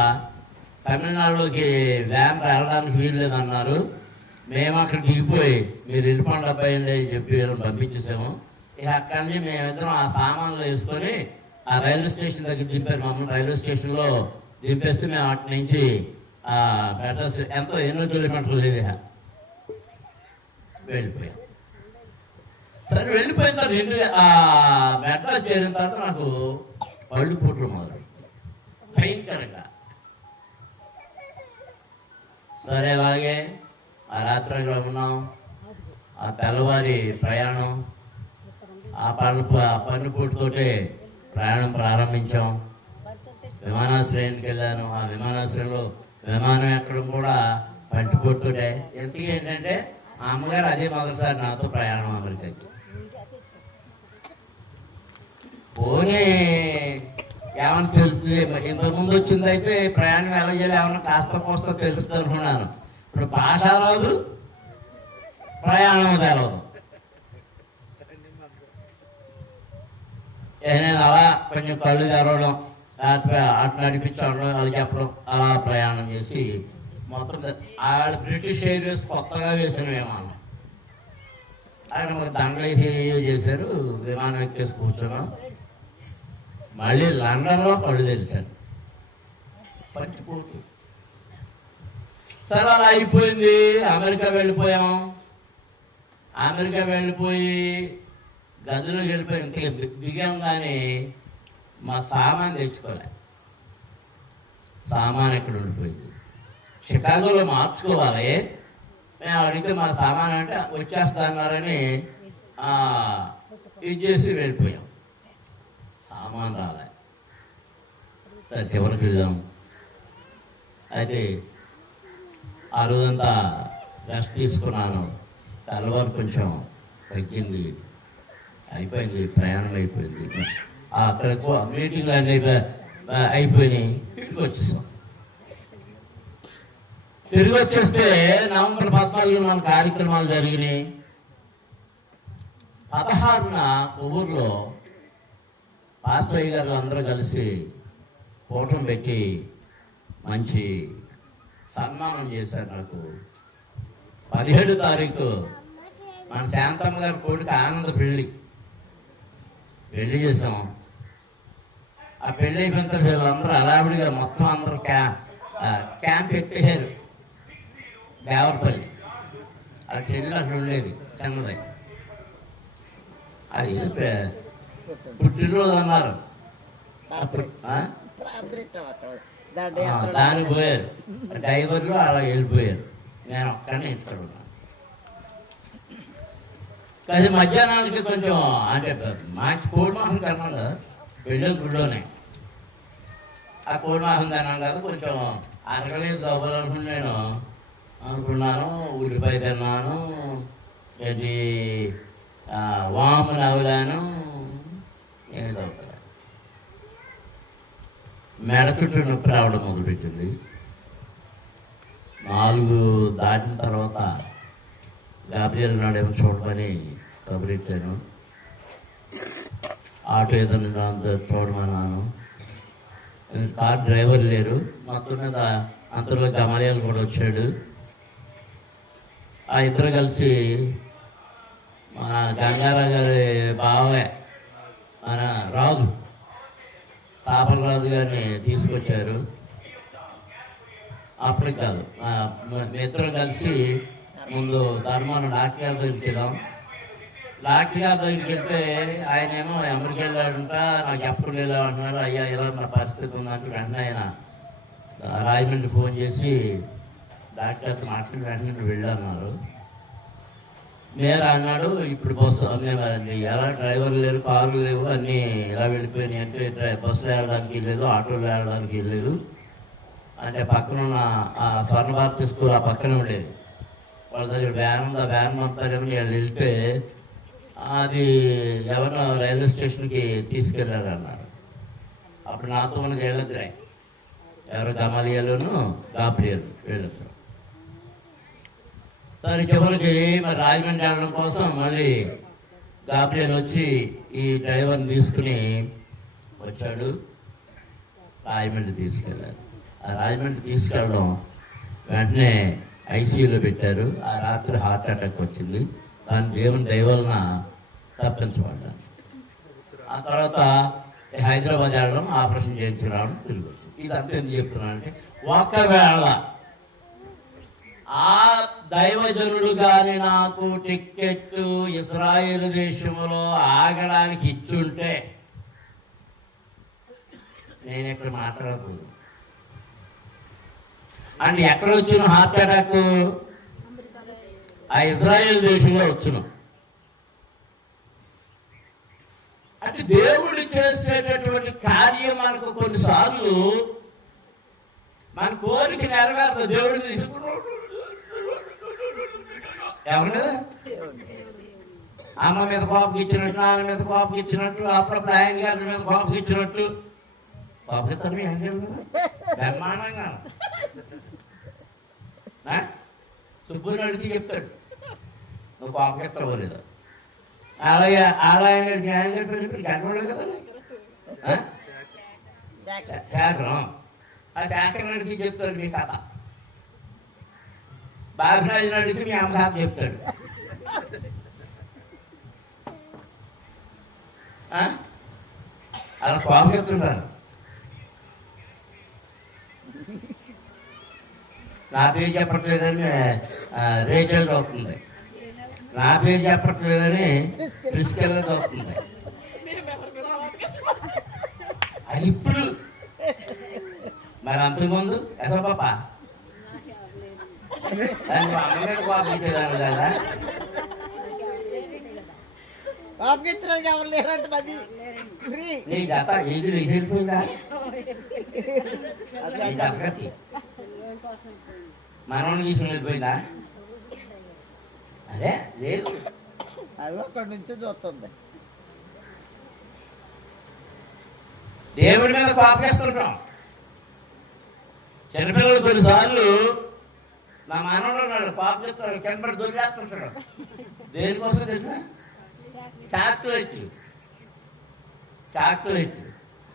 తమిళనాడులోకి వ్యాన్ వెళ్ళడానికి వీలు లేదన్నారు. మేము అక్కడ దిగిపోయి మీరు వెళ్ళిపోండి అబ్బాయి అని చెప్పి పంపించేసాము. ఇక అక్కడి నుంచి మేమిద్దరం ఆ సామాన్లు వేసుకొని ఆ రైల్వే స్టేషన్ దగ్గర దింపారు. మమ్మల్ని రైల్వే స్టేషన్లో దింపేస్తే మేము అటు నుంచి మెడ్రాస్ ఎంతో 8 కిలోమీటర్లు లేదు వెళ్ళిపోయాం. సరే వెళ్ళిపోయిన తర్వాత మెడ్రాస్ చేరిన తర్వాత నాకు పళ్ళు పుట్లు మొదలు భయంకరంగా. సరే అలాగే ఆ రాత్రి అక్కడ ఉన్నాం. ఆ తెల్లవారి ప్రయాణం ఆ పన్నుపూటితోటే ప్రయాణం ప్రారంభించాం. విమానాశ్రయానికి వెళ్ళాను. ఆ విమానాశ్రయంలో విమానం ఎక్కడం కూడా పంటిపూటితోటే. ఎందుకు ఏంటంటే ఆ అమ్మగారు అదే మొదటిసారి నాతో ప్రయాణం అమెరికాకి. పోనీ ఏమన్నా తెలుస్తుంది, ఇంతకుముందు వచ్చిందైతే ప్రయాణం ఎలా చేయాలి ఏమన్నా కాస్త కోస్త తెలుస్తుంది అనుకున్నాను. ఇప్పుడు భాష రాదు, ప్రయాణం తెలవదు. నేను అలా కొంచెం కళ్ళు తెరవడం, అటు నడిపించడం, అది చెప్పడం, అలా ప్రయాణం చేసి మొత్తం వాళ్ళు బ్రిటిష్ ఎయిర్వేస్ కొత్తగా వేసిన విమానం. అక్కడ మాకు దండలేసి చేశారు. విమానం ఎక్కేసి కూర్చున్నాం. మళ్ళీ లండన్లో కళ్ళు తెరిచాను. పంచిపోతు. సరే అలా అయిపోయింది. అమెరికా వెళ్ళిపోయాం. అమెరికా వెళ్ళిపోయి గదిలోకి వెళ్ళిపోయి ఇంకే దిగాం. కానీ మా సామాన్ తెచ్చుకోలే. సామాన్ ఎక్కడ ఉండిపోయింది. షికాగోలో మార్చుకోవాలి. మేము అడిగితే మా సామాన్ అంటే వచ్చేస్తాన్నారని ఇది చేసి వెళ్ళిపోయాం. సామాన్ రాలే. సరే చివరికి వెళ్ళాం. అయితే ఆ రోజంతా రెస్ట్ తీసుకున్నాను. తెల్లవారు కొంచెం తగ్గింది, అయిపోయింది, ప్రయాణం అయిపోయింది. అక్కడ మీటింగ్లు అన్నీ అయిపోయినాయి. తిరిగి వచ్చేసాం. తిరిగి వచ్చేస్తే నవంబర్ 14 మన కార్యక్రమాలు జరిగినాయి. 16న కొవ్వూరులో పాస్టయ్య గారు అందరూ కలిసి కూటమి పెట్టి మంచి సన్మానం చేశారు నాకు. 17 తారీఖు మన శాంతమ్మ గారి కొడుకు ఆనంద పెళ్లి చేసాం. ఆ పెళ్ళి అయిపోయిన తర్వాత వీళ్ళందరూ అలావిడిగా మొత్తం అందరూ క్యాంప్ ఎక్కేశారు. దేవరపల్లి ఆ చెల్లి అక్కడ ఉండేది చిన్నది. అది పుట్టినరోజు అన్నారు. దానికి పోయారు డ్రైవర్లు, అలా వెళ్ళిపోయారు. నేను ఒక్కనే ఇక్కడ ఉన్నాను. కానీ మధ్యాహ్నానికి కొంచెం అంటే మంచి కోడిమాసం తిన్నాం కదా, వెళ్ళే గుడిలోనే. ఆ కోడిమాసం తిన్నాం కదా, కొంచెం అరగలేదు దవ్వాలనుకుని నేను అనుకున్నాను. ఉల్లిపాయ తిన్నాను, ఏంటి వాము నవ్వులాను, ఏమి దవ్వుతా మెడ చుట్టూ నొప్పి రావడం మొదలుపెట్టింది. 4 దాటిన తర్వాత గాబ్రియల్ నాడేమో చూడమని కబురెట్టాను. ఆటో ఏదైనా చూడమన్నాను. కార్ డ్రైవర్ లేరు. మొత్తం మీద అంతలో గమనియాలు కూడా వచ్చాడు. ఆ ఇద్దరు కలిసి మన గంగారావు గారి బావే మన రాజు తాపల రాజు గారిని తీసుకొచ్చారు. అప్పటికి కాదు, ఇద్దరు కలిసి ముందు ధర్మాన డాక్టర్ గారి దగ్గరికి వెళ్ళాం. డాక్టర్ గారి దగ్గరికి వెళ్తే ఆయన ఏమో అమెరికా వెళ్ళాడంట, నాకు ఎప్పుడు వెళ్ళామంటున్నారు. అయ్యా ఇలా నా పరిస్థితి ఉందంటే వెంటనే ఆయన రాజమండ్రి ఫోన్ చేసి డాక్టర్ గారితో మాట్లాడి వెంటనే వెళ్ళన్నారు. నేను అన్నాడు, ఇప్పుడు బస్సు ఎలా డ్రైవర్ లేరు, కార్లు లేవు, అన్నీ ఇలా వెళ్ళిపోయినాయి అంటే బస్సులో వెళ్ళడానికి లేదు, ఆటోలో వెళ్ళడానికి లేదు అంటే పక్కన ఉన్న ఆ స్వర్ణ భారతి స్కూల్ ఆ పక్కనే ఉండేది. వాళ్ళ దగ్గర వ్యాన్ ఉంది, ఆ వ్యాన్ పంపారేమో వీళ్ళు వెళ్తే అది ఎవరినో రైల్వే స్టేషన్కి తీసుకెళ్ళారు అన్నారు. అప్పుడు నాతో ఉన్నది వెళ్ళొద్దురా, ఎవరు గమలియలును గాబ్రియల్ వెళ్ళొద్దు. సరే చివరికి మరి రాజమండ్రి వెళ్ళడం కోసం మళ్ళీ గాబ్రియల్ వచ్చి ఈ డ్రైవర్ని తీసుకుని వచ్చాడు. రాజమండ్రి తీసుకెళ్ళారు. ఆ రాజమండ్రి తీసుకెళ్ళడం వెంటనే ఐసీయూలో పెట్టారు. ఆ రాత్రి హార్ట్ అటాక్ వచ్చింది. కానీ దేవుని దయ వలన తప్పించబడ్డాను. ఆ తర్వాత హైదరాబాద్ వెళ్ళడం, ఆపరేషన్ చేయించుకురావడం, తిరిగి వచ్చింది. ఇదంతా ఎందుకు చెప్తున్నాను అంటే, ఒకవేళ ఆ దైవజనుడు గాని నాకు టిక్కెట్ ఇజ్రాయేల్ దేశంలో ఆగడానికి ఇచ్చుంటే నేను ఇక్కడ మాట్లాడకూడదు. అంటే ఎక్కడ వచ్చిన హార్ట్ అటాక్? ఆ ఇజ్రాయేల్ దేశంలో వచ్చును. అంటే దేవుడు చేసేటటువంటి కార్యం మనకు కొన్నిసార్లు మన కోరిక నెరవేరదు. దేవుడిని ఎవరు అమ్మ మీద కోపం ఇచ్చినట్టు, నాన్న మీద కోపం ఇచ్చినట్టు, అప్పుడప్పుడు ఆయన గారి మీద కోపం ఇచ్చినట్టు కోపం ఏంటి బ్రహ్మాండంగా సుబ్బుని అడిగి చెప్తాడు, నువ్వు కోపం ఎత్తవో లేదా. అలాగే ఆయన గారి జ్ఞానం గారి పెళ్లి గడపడలేదు కదా శాఖరం. ఆ శాఖరం అడిగి చెప్తాడు మీ కథ. బాబిరాజుని అడిగితే మీ అమ్మ కథ చెప్తాడు. అలా కోపం చెప్తున్నారు. నా పేరు చెప్పట్లేదని రేచల్ అవుతుంది, నా పేరు చెప్పట్లేదని ప్రిస్కెల్ అవుతుంది. అది ఇప్పుడు మరి అంతకుముందు ఎసో పాప అమ్మగారు కోపం ఇచ్చేదాన్ని కదా. ఎవరు లేరంటే అది నీ జత ఏది లేచిపోయిందా? ఈ జతకతి మనల్ని తీసుకుని వెళ్ళిపోయిందా? అదే లేదు, అది అక్కడి నుంచి చూస్తుంది. దేవుడి మీద కోపేస్తుంటాం. చిన్నపిల్లలు కొన్నిసార్లు, నా మనవడు ఉన్నాడు, పాప చెప్తాడు, కింద దొరికేస్తుంటాడు. దేనికోసం తెలుసా? చాక్లెట్లు.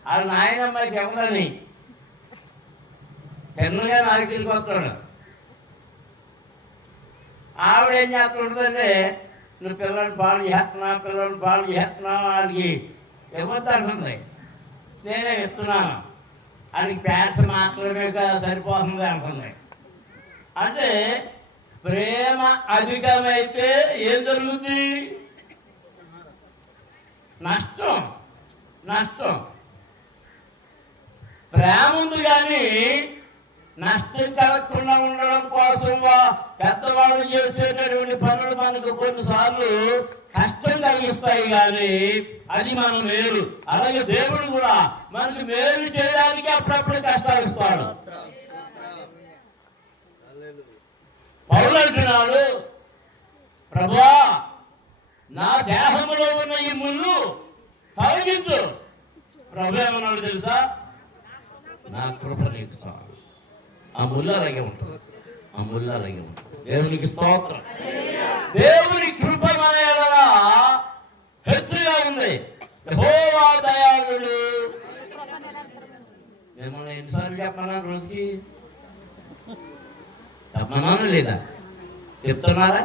వాళ్ళ నాయనమ్మాయికి ఎవరని చిన్నగా నాకు తిరిగి వస్తాడు. ఆవిడ ఏం చేస్తుంటుందంటే, నువ్వు పిల్లల్ని పాడు చేస్తున్నావు వాడికి ఇవ్వద్దు అంటుంది. నేనే ఇస్తున్నాను, వాడికి ప్యాన్స్ మాత్రమే సరిపోతుంది అంటుంది. అంటే ప్రేమ అధికమైతే ఏం జరుగుతుంది? నష్టం. ప్రేమ ఉంది కానీ నష్టం కలగకుండా ఉండడం కోసం పెద్దవాళ్ళు చేసేటటువంటి పనులు మనకు కొన్నిసార్లు కష్టం కలిగిస్తాయి, కానీ అది మనం మేలు. అలాగే దేవుడు కూడా మనకు మేలు చేయడానికి అప్పుడప్పుడు కష్టాలు ఇస్తాడు. పౌలు అంటున్నాడు, ప్రభువా నా దేహంలో ఉన్న ఈ ముళ్ళు తొలగించు. ప్రభు ఏమన్నాడు తెలుసా? నా కృప నీకు చాలు. ఆ ముళ్ళు అలాగే ఉంటుంది. దేవునికి స్తోత్రం. దేవుని కృప మన ఎడల హెచ్చుగా ఉంది. యెహోవా దయాళుడు. మిమ్మల్ని ఎన్నిసార్లు చెప్పమన్నా రోజుకి? చెప్పమన్నాను లేదా? చెప్తున్నారా?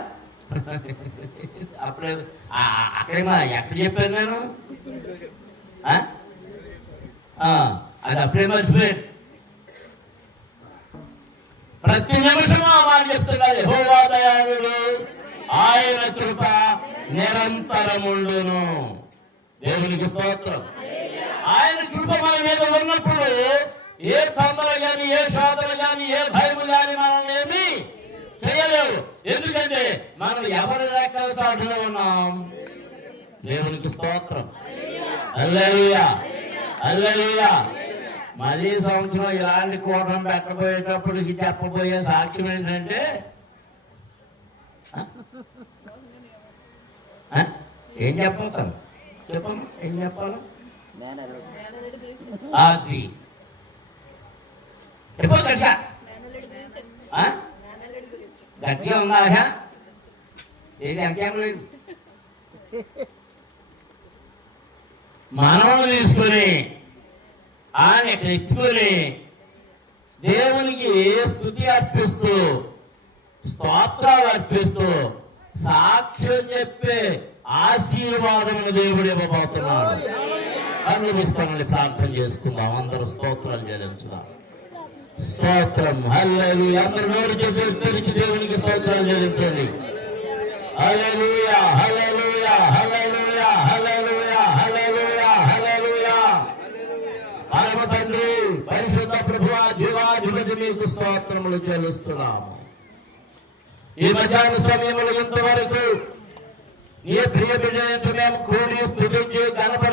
అప్పుడే అక్కడేమా ఎక్కడ చెప్పాను నేను? అది అప్పుడే మర్చిపోయాను. ప్రతి నిమిషం ఆ మాట చెప్తున్నారు. యెహోవా దయాళుడు, ఆయన కృప నిరంతరముండును. దేవునికి స్తోత్రం. ఆయన కృప మన మీద ఉన్నప్పుడు ఏ తొందర గాని, ఏ శోధన గాని, ఏ భయము గాని మనల్ని ఏమి చేయలేవు. ఎందుకంటే మనం ఎవరి రెక్కల చాటులో ఉన్నాం. దేవునికి స్తోత్రం. హల్లెలూయా. మళ్ళీ సంవత్సరం ఇలాంటి కూటం పెట్టబోయేటప్పుడు చెప్పబోయే సాక్ష్యం ఏంటంటే, ఏం చెప్పాలి? చెప్పమ్మా, ఏం చెప్పాలి? అది గట్టిగా ఉందా? ఏది ఎంకేం లేదు. మనవను తీసుకుని ఆయన ఇక్కడ ఎత్తుకొని దేవునికి స్తుతి అర్పిస్తూ, స్తోత్రాలు అర్పిస్తూ సాక్ష్యం చెప్పే ఆశీర్వాదమును దేవుడు ఇవ్వబోతున్నాడు. కళ్ళు మూసుకొని ప్రార్థన చేసుకుందాం. అందరూ స్తోత్రాలు చెల్లించుదాం. స్తోత్రం. హల్లెలూయా. అందరూ నోరు తెరిచి దేవునికి స్తోత్రాలు చెల్లించండి. హల్లెలూయా, హల్లెలూయా, హల్లెలూయా, హల్లెలూయా, హల్లెలూయా, హల్లెలూయా. పరమ తండ్రి, పరిశుద్ధ ప్రభువా, జీవాధిపతి మీకు స్తోత్రములు చెల్లిస్తున్నాము. ఈ మధ్యాహ్న సమయంలో ఇంతవరకు నీ ప్రియ బిడ్డలతో మేము కూడి స్తుతించి కనపడి